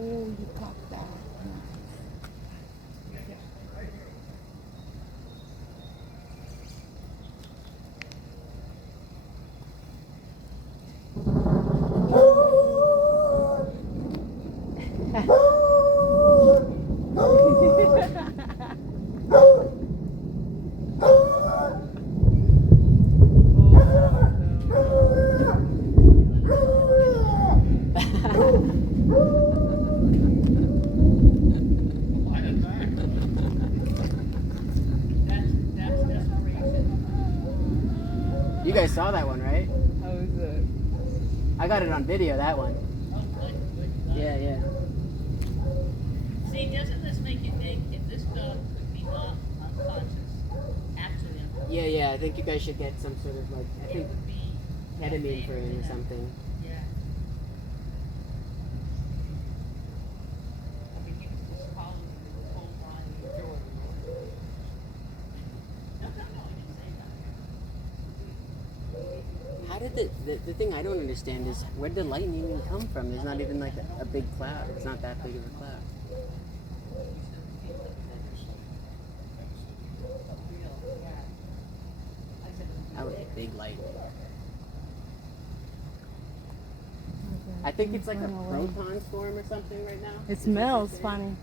Oh, you popped that. You guys saw that one, right? How is it? I got it on video, that one. Oh, good. Yeah, yeah. See, doesn't this make you think if this dog could be not unconscious, actually unconscious? Yeah, I think you guys should get some sort of like, I It think would be ketamine for him or something. Yeah. I mean, he was just following the whole line of Jordan. No, I didn't say that. How did the thing I don't understand is where did the lightning even come from? There's not even like a big cloud. It's not that big of a cloud. That was a big lightning. I think it's like a proton storm or something right now. It smells funny.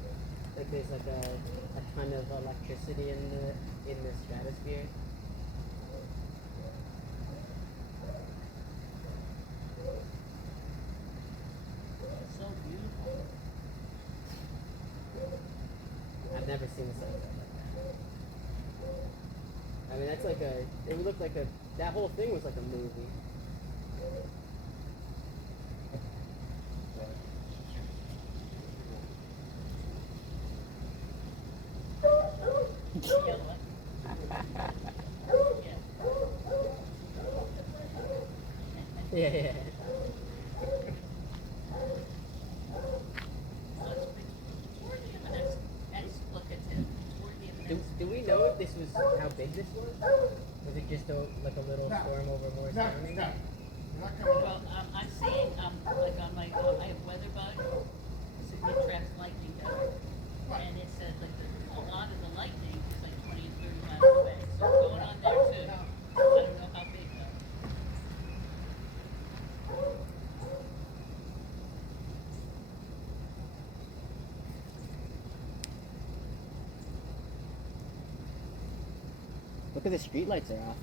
Like there's like a ton of electricity in the stratosphere. It's so beautiful. I've never seen a sunset like that. I mean, that's like it would look like that whole thing was like a movie. Yeah. Do we know if this was how big this was? Was it just like a little storm over Morris County? Well, I'm seeing, like on my, I have WeatherBug, so it tracks lightning down. And it says like a lot of the lightning is like 20 and 30 miles away. So it's going on there too. I don't know how big though. Look at the street lights are off.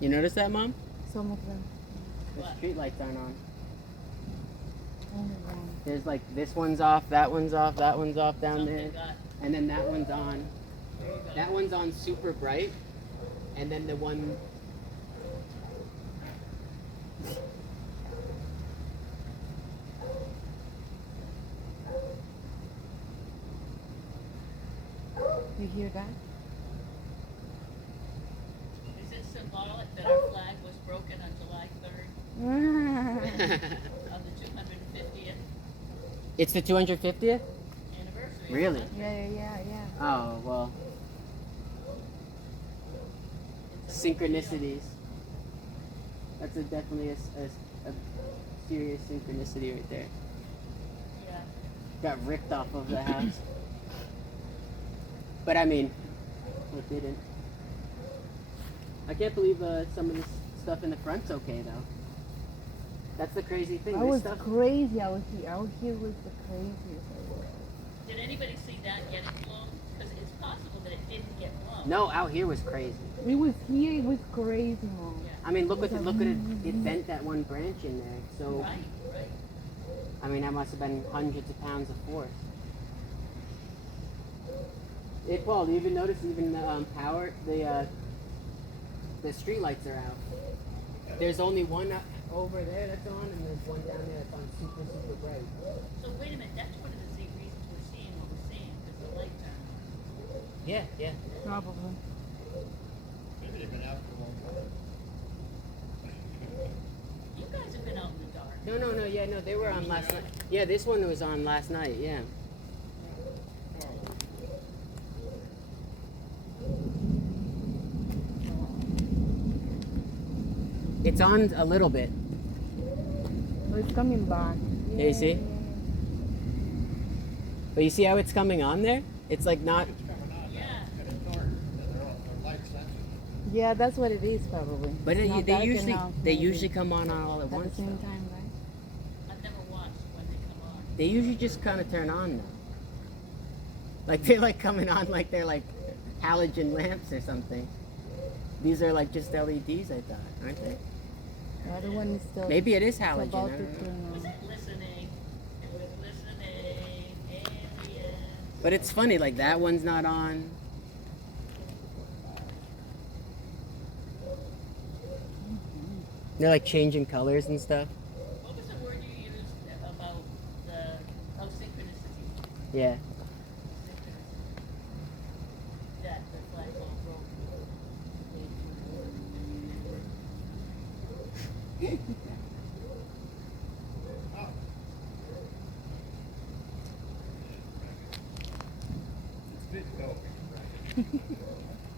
You notice that, Mom? Some of them. The street lights aren't on. Only one. There's like this one's off, that one's off, that one's off down there, Something got, and then that one's on. there you go. That one's on super bright, and then the one. You hear that? Is it symbolic that our flag was broken on July 3rd of the 250th It's the 250th? anniversary? Really? Yeah. Oh, well. It's Synchronicities. That's definitely a serious synchronicity right there. Yeah. Got ripped off of the house. But I mean, it didn't. I can't believe some of this stuff in the front's okay though. That's the crazy thing. I This was stuff. crazy. Out here was the craziest. Did anybody see that getting blown? Because it's possible that it didn't get blown. No, out here was crazy. It was here. It was crazy, Mom. Yeah. I mean, look at it. It bent that one branch in there. So Right. I mean, that must have been hundreds of pounds of force. Hey, Paul, do you even notice even the power? The street lights are out. There's only one over there that's on, and there's one down there that's on super bright. So wait a minute, that's one of the reasons we're seeing what we're seeing, because the lights are on. Yeah. Probably. Maybe they've been out for a long time. You guys have been out in the dark. No, they were on last night. Yeah, this one was on last night, yeah. It's on a little bit. Oh, it's coming back. Yeah, you see? But you see how it's coming on there? It's like not. It's coming on now. Yeah. And it's dark. They're light sensitive. Yeah, that's what it is probably. But It's not they dark usually enough, they maybe, usually come on all at at the once. same though. time, right? I've never watched when they come on. They usually just kind of turn on though. Like they're like coming on like they're like halogen lamps or something. These are like just LEDs, I thought, aren't they? The other one is still. Maybe it is it's halogen. about I to don't know. turn Was on. it listening? It was listening. Aliens. But it's funny, like that one's not on. They're like changing colors and stuff. What was the word you used about the synchronicity? Yeah. Synchronicity. That the flagpole broke. Oh. It's been going.